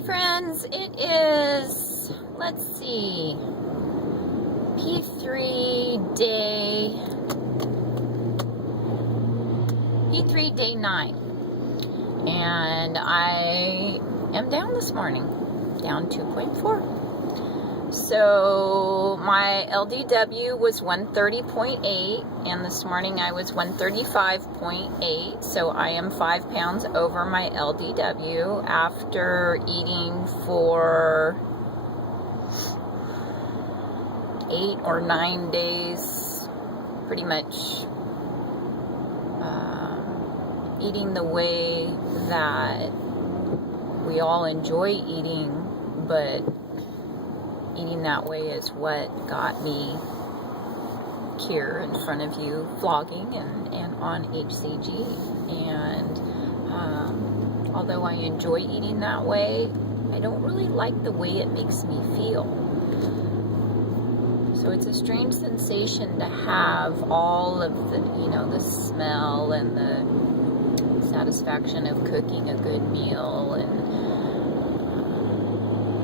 Hey friends, it is, let's see, P3 day 9, and I am down this morning, down 2.4. So my LDW was 130.8, and this morning I was 135.8, so I am 5 pounds over my LDW after eating for 8 or 9 days, pretty much eating the way that we all enjoy eating, but eating that way is what got me here in front of you vlogging and on HCG. And although I enjoy eating that way, I don't really like the way it makes me feel. So it's a strange sensation to have all of the, the smell and the satisfaction of cooking a good meal and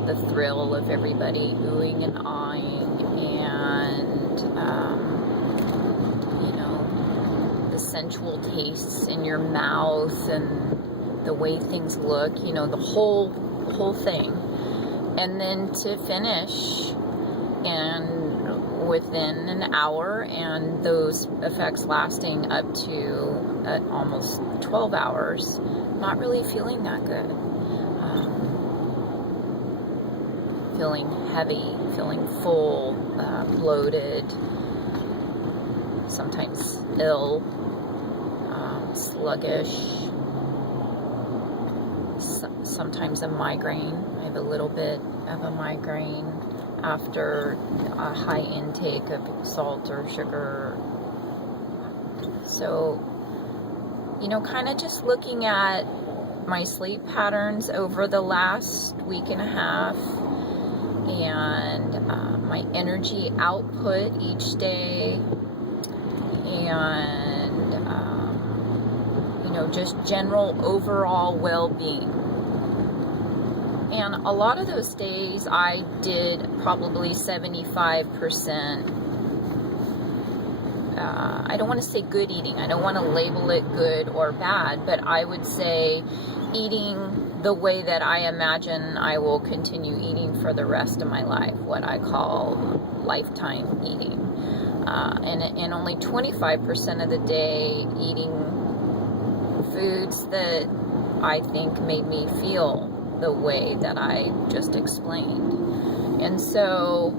the thrill of everybody oohing and aahing, and the sensual tastes in your mouth and the way things look, the whole thing, and then to finish and within an hour, and those effects lasting up to almost 12 hours, not really feeling that good. Feeling heavy, feeling full, bloated, sometimes ill, sluggish, sometimes a migraine. I have a little bit of a migraine after a high intake of salt or sugar. So, kind of just looking at my sleep patterns over the last week and a half, and my energy output each day, and just general overall well-being. And a lot of those days I did probably 75%, I don't want to say good eating, I don't want to label it good or bad, but I would say eating the way that I imagine I will continue eating for the rest of my life, what I call lifetime eating. And only 25% of the day eating foods that I think made me feel the way that I just explained. And so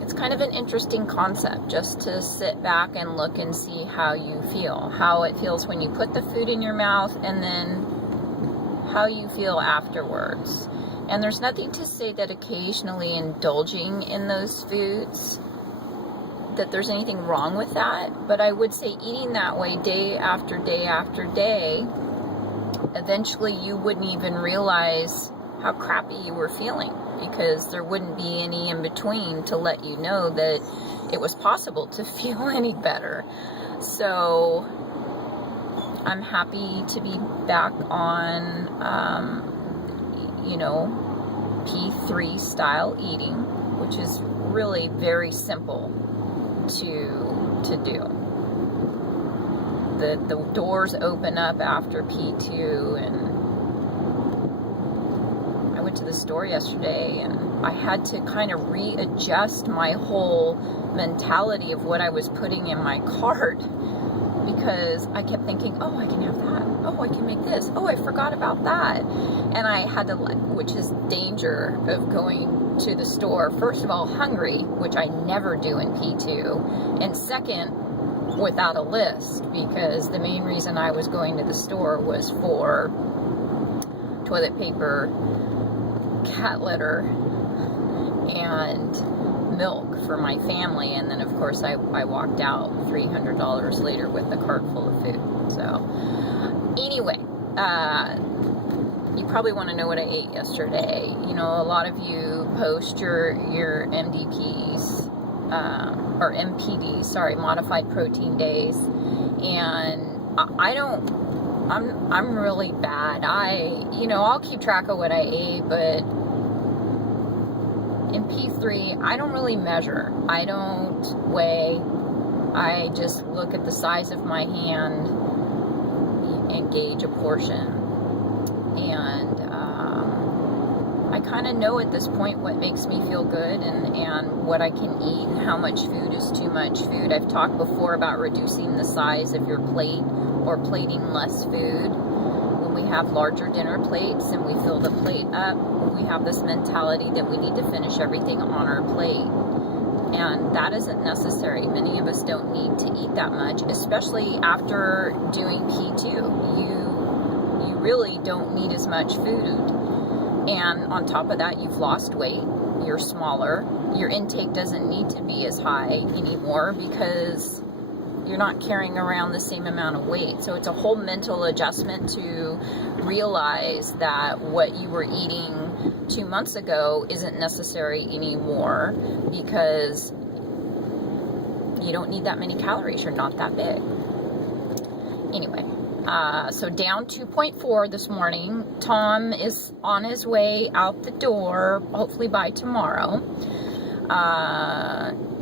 it's kind of an interesting concept just to sit back and look and see how you feel, how it feels when you put the food in your mouth, and then how you feel afterwards. And there's nothing to say that occasionally indulging in those foods, that there's anything wrong with that, but I would say eating that way day after day after day, eventually you wouldn't even realize how crappy you were feeling, because there wouldn't be any in between to let you know that it was possible to feel any better. So I'm happy to be back on P3 style eating, which is really very simple to do. The doors open up after P2, and I went to the store yesterday and I had to kind of readjust my whole mentality of what I was putting in my cart, because I kept thinking, oh, I can have that, oh, I can make this, oh, I forgot about that. And I had to, which is danger of going to the store, first of all, hungry, which I never do in P2, and second, without a list, because the main reason I was going to the store was for toilet paper, cat litter, and milk for my family. And then of course I walked out $300 later with a cart full of food. So anyway, you probably want to know what I ate yesterday. A lot of you post your MDPs, or MPDs, sorry, modified protein days, and I don't I'm really bad. I'll keep track of what I ate, but in P3, I don't really measure. I don't weigh. I just look at the size of my hand and gauge a portion. And I kind of know at this point what makes me feel good and what I can eat and how much food is too much food. I've talked before about reducing the size of your plate or plating less food. When we have larger dinner plates and we fill the plate up, we have this mentality that we need to finish everything on our plate. And that isn't necessary. Many of us don't need to eat that much, especially after doing P2. You really don't need as much food. And on top of that, you've lost weight, you're smaller, your intake doesn't need to be as high anymore because you're not carrying around the same amount of weight. So it's a whole mental adjustment to realize that what you were eating 2 months ago isn't necessary anymore because you don't need that many calories, you're not that big. Anyway. So down 2.4 this morning. Tom is on his way out the door, hopefully by tomorrow.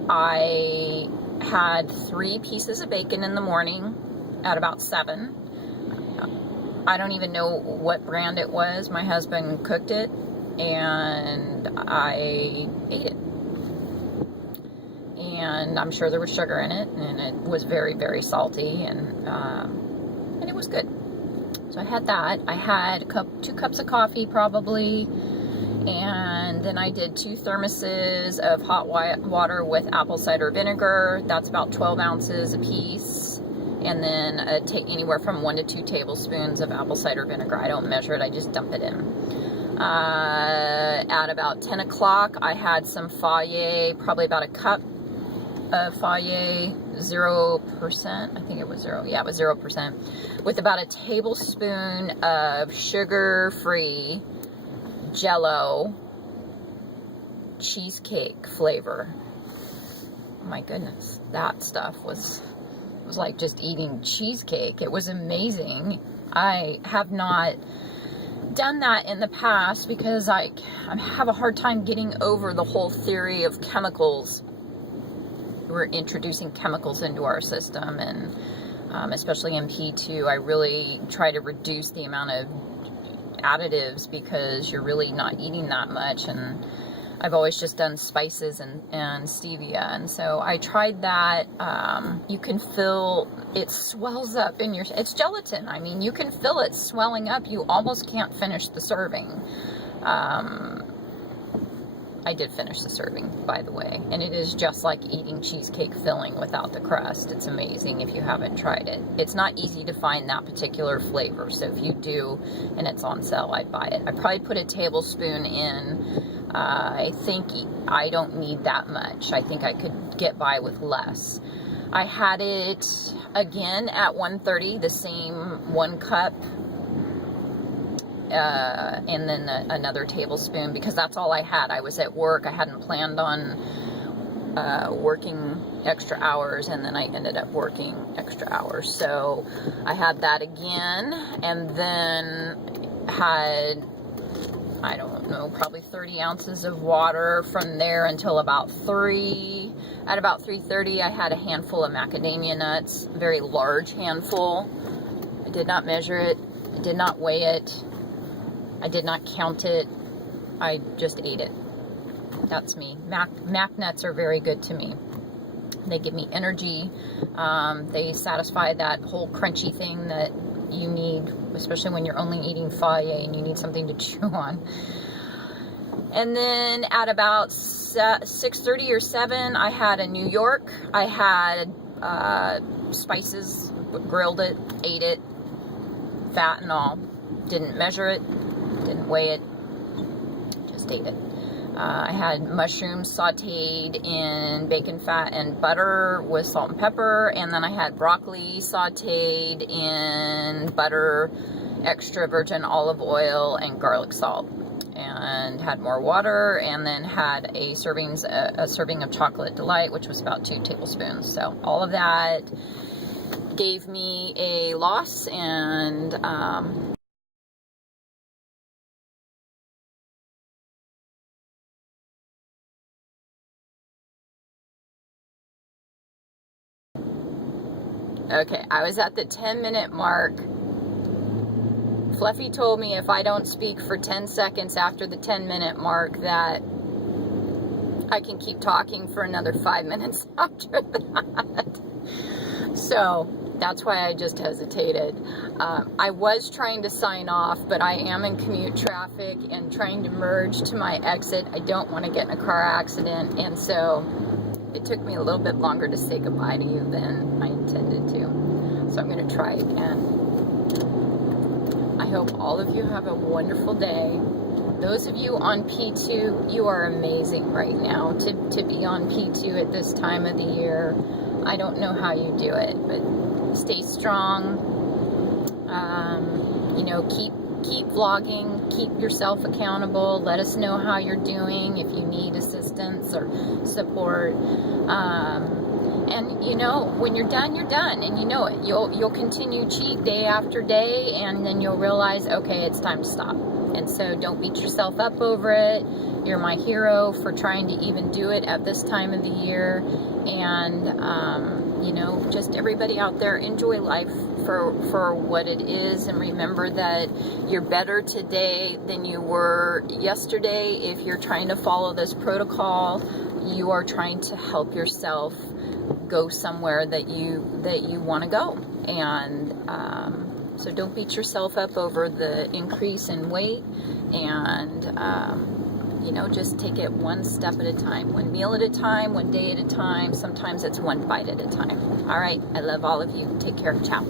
I had 3 pieces of bacon in the morning at about 7. I don't even know what brand it was. My husband cooked it and I ate it. And I'm sure there was sugar in it, and it was very, very salty, and it was good. So I had that. I had 2 cups of coffee probably, and then I did 2 thermoses of hot water with apple cider vinegar. That's about 12 ounces a piece, and then take anywhere from 1 to 2 tablespoons of apple cider vinegar. I don't measure it, I just dump it in. At about 10 o'clock, I had some Fage, probably about a cup of Fage, 0%, I think it was 0, yeah, it was 0%, with about a tablespoon of sugar-free Jell-O cheesecake flavor. My goodness, that stuff was like just eating cheesecake. It was amazing. I have not done that in the past because I have a hard time getting over the whole theory of chemicals. We're introducing chemicals into our system, and especially in P2, I really try to reduce the amount of additives because you're really not eating that much, and I've always just done spices and stevia, and so I tried that. You can feel it swells up in your, it's gelatin, I mean, you can feel it swelling up, you almost can't finish the serving. I did finish the serving, by the way, and it is just like eating cheesecake filling without the crust. It's amazing if you haven't tried it. It's not easy to find that particular flavor, so if you do and it's on sale, I'd buy it. I probably put a tablespoon in. I think I don't need that much. I think I could get by with less. I had it again at 1:30, the same 1 cup. And then another tablespoon, because that's all I had. I was at work. I hadn't planned on working extra hours, and then I ended up working extra hours. So I had that again, and then had, I don't know, probably 30 ounces of water from there until about 3. At about 3:30, I had a handful of macadamia nuts, a very large handful. I did not measure it. I did not weigh it. I did not count it. I just ate it. That's me. Mac nuts are very good to me. They give me energy. They satisfy that whole crunchy thing that you need, especially when you're only eating Fage and you need something to chew on. And then at about 6:30 or 7, I had a New York. I had spices, grilled it, ate it, fat and all. Didn't measure it. Didn't weigh it, just ate it. I had mushrooms sauteed in bacon fat and butter with salt and pepper, and then I had broccoli sauteed in butter, extra virgin olive oil, and garlic salt, and had more water, and then had a serving of chocolate delight, which was about 2 tablespoons. So all of that gave me a loss, and okay, I was at the 10-minute mark. Fluffy told me if I don't speak for 10 seconds after the 10-minute mark that I can keep talking for another 5 minutes after that. So that's why I just hesitated. I was trying to sign off, but I am in commute traffic and trying to merge to my exit. I don't want to get in a car accident, and so it took me a little bit longer to say goodbye to you than I intended to. So I'm going to try again. I hope all of you have a wonderful day. Those of you on P2, you are amazing right now to be on P2 at this time of the year. I don't know how you do it, but stay strong. You know, keep vlogging, keep yourself accountable. Let us know how you're doing if you need assistance or support. And you know, when you're done, and you know it. You'll continue cheat day after day, and then you'll realize, okay, it's time to stop. And so don't beat yourself up over it. You're my hero for trying to even do it at this time of the year. And you know, just everybody out there, enjoy life for what it is, and remember that you're better today than you were yesterday. If you're trying to follow this protocol, you are trying to help yourself go somewhere that you want to go. And so don't beat yourself up over the increase in weight, and you know, just take it one step at a time, one meal at a time, one day at a time. Sometimes it's one bite at a time. All right, I love all of you. Take care. Ciao.